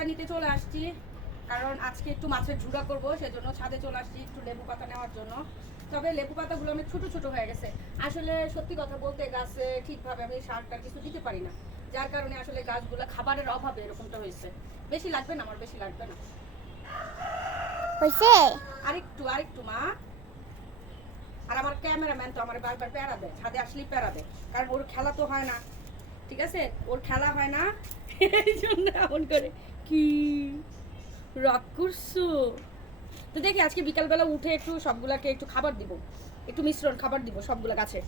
পাতা নিতে চলে আসছি কারণ আজকে একটু মাছের ঝুড়া করব সেজন্য ছাদে চলে আসছি একটু লেবু পাতা নেওয়ার জন্য। তবে লেবু পাতাগুলো অনেক ছোট ছোট হয়ে গেছে। আসলে সত্যি কথা বলতে গাছে ঠিকভাবে আমি সার টার কিছু দিতে পারি না। যার কারণে আসলে গাছগুলো খাবারের অভাবে এরকমটা হয়েছে। বেশি লাগবে না আমার বেশি লাগবে না। হয়েছে? আরেকটু আরেকটু মা। আর আমার ক্যামেরাম্যান তো আমার বারবার প্যারা দেয় ছাদে আসলেই প্যারা দেয় কারণ ওর খেলা তো হয় না। ঠিক আছে? ওর খেলা হয় না। এই জন্য এমন করে, কি রাগ করছ তো দেখি, আজকে বিকালবেলা উঠে একটু সবগুলাকে একটু খাবার দিব। একটু মিশ্রণ খাবার দিব সবগুলা গাছে।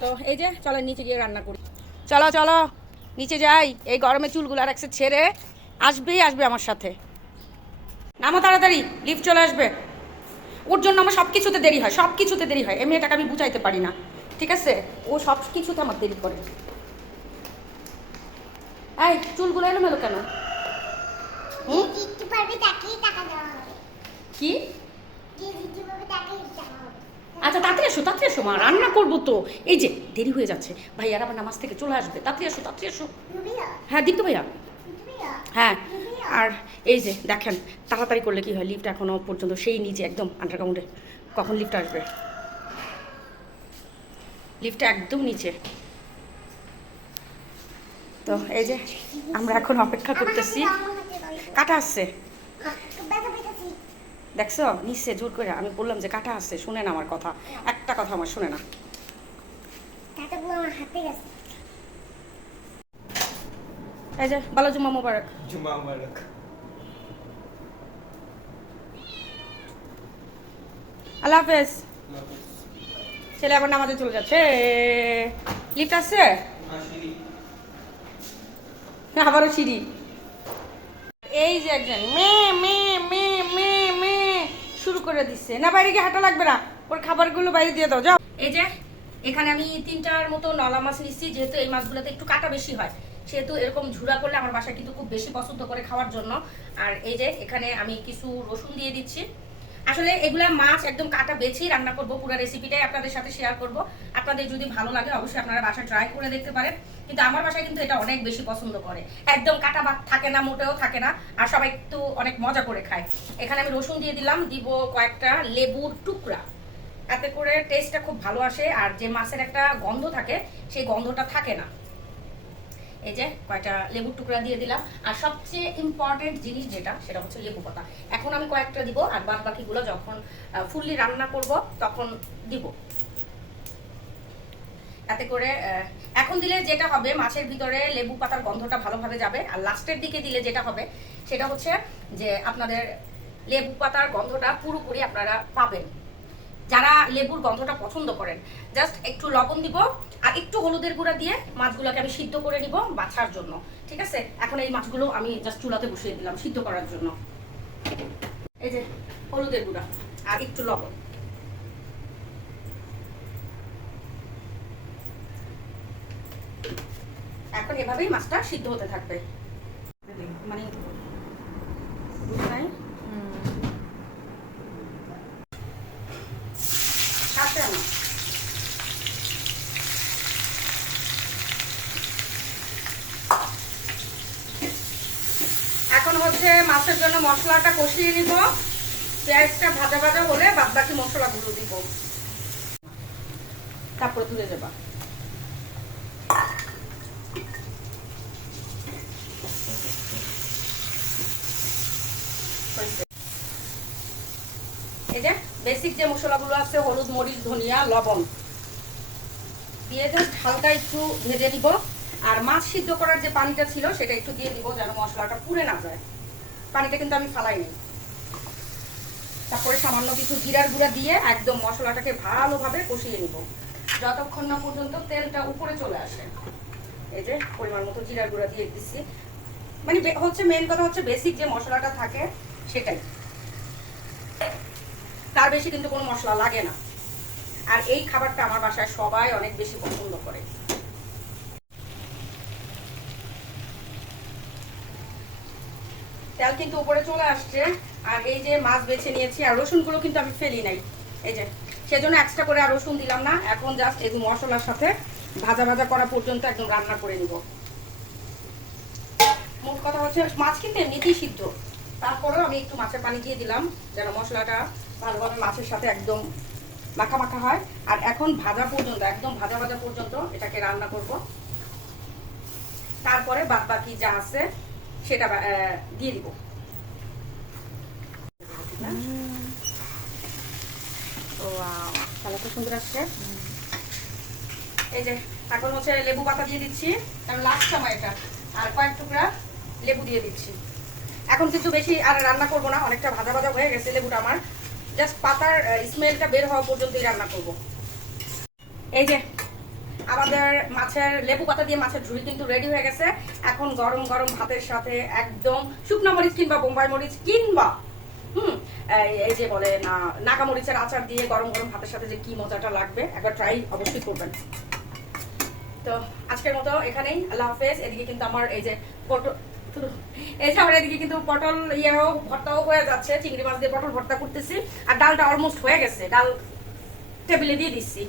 তো এই যে, চলো নিচে গিয়ে রান্না করি। চলো চলো, নিচে যাই। এই গরমে চুলগুলো আর একসাথে ছেড়ে আসবেই আসবে আমার সাথে। নামো তাড়াতাড়ি লিফট চলে আসবে। ওর জন্য আমার সব কিছুতে দেরি হয় সব কিছুতে দেরি হয়। এই মেয়েটাকে আমি বুঝাইতে পারি না। ঠিক আছে? ও সব কিছুতে আমার দেরি করে। এই চুলগুলো এলোমেলো কেন? কি? আচ্ছা তাড়াতাড়ি এসো তাড়াতাড়ি এসো মা রান্না করব তো। এই যে দেরি হয়ে যাচ্ছে। ভাইয়ার আবার নামাজ থেকে চলে আসবে। তাড়াতাড়ি এসো তাড়াতাড়ি এসো। হ্যাঁ দীপ্ত ভাইয়া। হ্যাঁ আর এই যে দেখেন তাড়াতাড়ি করলে কি হয় লিফট এখনও পর্যন্ত সেই নিচে একদম আন্ডারগ্রাউন্ডে কখন লিফট আসবে? লিফটটা একদম নিচে। তো এই যে আমরা এখন অপেক্ষা করতেছি। কাটা পেতেছি দেখছ? নিচে জোর করে। আমি বললাম যে কাটা আসছে শুনে না আমার কথা। একটা কথা আমার শুনে না। এই যে বালা জুম্মা মোবারক। জুমা মুবারক। আল্লাহ হাফেজ। ছেলে আবার নামাজে চলে যাচ্ছে। লিফট আসছে আবারও সিঁড়ি। এই যে একজন, মে মে মে মে মে, শুরু করে দিচ্ছে। না, বাইরে গিয়ে হাঁটা লাগবে না। ওর খাবারগুলো বাইরে দিয়ে দাও, যাও। এই যে, এখানে আমি তিনটার মতো নলা মাছ নিচ্ছি, যেহেতু এই মাছগুলোতে একটু কাটা বেশি হয়। সেহেতু এরকম ঝুড়া করলে আমার বাসায় কিন্তু খুব বেশি পছন্দ করে খাওয়ার জন্য। আর এই যে, এখানে আমি কিছু রসুন দিয়ে দিচ্ছি। আসলে এগুলা মাছ একদম কাটা বেছেই রান্না করব, পুরো রেসিপিটাই আপনাদের সাথে শেয়ার করব। আপনাদের যদি ভালো লাগে, অবশ্যই আপনারা বাসায় ট্রাই করে দেখতে পারেন। কিন্তু আমার বাসায় কিন্তু এটা অনেক বেশি পছন্দ করে। একদম কাটা ভাত থাকে না, মোটেও থাকে না, আর সবাই একটু অনেক মজা করে খায়। এখানে আমি রসুন দিয়ে দিলাম, দিব কয়েকটা লেবুর টুকরা। এতে করে টেস্টটা খুব ভালো আসে, আর যে মাছের একটা গন্ধ থাকে, সেই গন্ধটা থাকে না। এই যে কয়েকটা লেবুর টুকরা দিয়ে দিলাম। আর সবচেয়ে ইম্পর্টেন্ট জিনিস যেটা, সেটা হচ্ছে লেবু পাতা। এখন আমি কয়েকটা দিব, আর বাদ বাকিগুলো যখন ফুললি রান্না করব, তখন দিব। তাতে করে এখন দিলে যেটা হবে, মাছের ভিতরে লেবু পাতার গন্ধটা ভালোভাবে যাবে। আর লাস্টের দিকে দিলে যেটা হবে, সেটা হচ্ছে যে আপনাদের লেবু পাতার গন্ধটা পুরোপুরি আপনারা পাবেন। যারা লেবুর গন্ধটা পছন্দ করেন জাস্ট একটু লবণ দিব আর একটু হলুদের গুঁড়া দিয়ে মাছগুলোকে আমি সিদ্ধ করে নিব বাছার জন্য, ঠিক আছে? এখন এই মাছগুলো আমি জাস্ট চুলাতে বসিয়ে দিলাম সিদ্ধ করার জন্য। এই যে হলুদের গুঁড়া আর একটু লবণ। এখন এভাবেই মাছটা সিদ্ধ হতে থাকবে। মানে সাথে আমার এখন হচ্ছে মাছের জন্য মশলাটা কষিয়ে নিব। পেঁয়াজটা ভাজা ভাজা হলে বাদ বাকি মশলাগুলো দিব। তারপরে তুলে দেবা বেসিক যে মশলাগুলো আছে, হলুদ, মরিচ, ধনিয়া, লবণ। দিয়ে হালকা একটু ভেজে দিব আর মাছ সিদ্ধ করার যে পানিটা ছিল, সেটা একটু দিয়ে দিব যেন মশলাটা পুড়ে না যায়। পানিটা কিন্তু আমি ফালাইনি। তারপরে সামান্য কিছু জিরার গুঁড়া দিয়ে একদম মশলাটাকে ভালোভাবে কষিয়ে নিব। যতক্ষণ না পর্যন্ত তেলটা উপরে চলে আসে। এই যে পরিমাণ মতো জিরার গুঁড়া দিয়ে দিচ্ছি। মানে হচ্ছে মেন কথা হচ্ছে বেসিক যে মশলাটা থাকে সেটাই। তার বেশি কিন্তু কোনো মশলা লাগে না। আর এই খাবারটা আমার বাসায় সবাই অনেক বেশি পছন্দ করে। তেল কিন্তু উপরে চলে আসছে। আর এই যে মাছ বেছে নিয়েছি, আর রসুনগুলো কিন্তু আমি ফেলি নাই। এই যে, সেজন্য এক্সট্রা করে আর রসুন দিলাম না। এখন জাস্ট এই মশলার সাথে ভাজা ভাজা করা পর্যন্ত একদম রান্না করে নিব। মোট কথা হচ্ছে, মাছ কিন্তু এমনিতেই সিদ্ধ। তারপরেও আমি একটু মাছের পানি দিয়ে দিলাম, যেন মশলাটা ভালোভাবে মাছের সাথে একদম মাখা মাখা হয়। আর এখন ভাজা পর্যন্ত, একদম ভাজা ভাজা পর্যন্ত এটাকে রান্না করব। তারপরে বাদ বাকি যা আছে সেটা দিয়ে দিব। সুন্দর এই যে, এখন হচ্ছে লেবু পাতা দিয়ে দিচ্ছি। এটা। আর কয়েক টুকরা লেবু দিয়ে দিচ্ছি। এখন কিন্তু বেশি আর রান্না করব না, অনেকটা ভাজা ভাজা হয়ে গেছে লেবুটা আমার। জাস্ট পাতার স্মেলটা বের হওয়া পর্যন্তই রান্না করব। এই যে আমাদের মাছের লেবু পাতা দিয়ে মাছের ঝুড়ি কিন্তু রেডি হয়ে গেছে। এখন গরম গরম ভাতের সাথে একদম শুকনো মরিচ কিংবা বোম্বাই মরিচ কিংবা, হুম, এই- যে বলে না নাকা মরিচের আচার দিয়ে গরম গরম ভাতের সাথে যে কি মজাটা লাগবে, একবার ট্রাই অবশ্যই করবেন। তো আজকের মতো এখানেই, আল্লাহ হাফেজ। এদিকে কিন্তু আমার এই যে যে আমার এদিকে কিন্তু পটল ইয়েও, ভর্তাও হয়ে যাচ্ছে। চিংড়ি মাছ দিয়ে পটল ভর্তা করতেছি। আর ডালটা অলমোস্ট হয়ে গেছে। ডাল টেবিলে দিয়ে দিচ্ছি।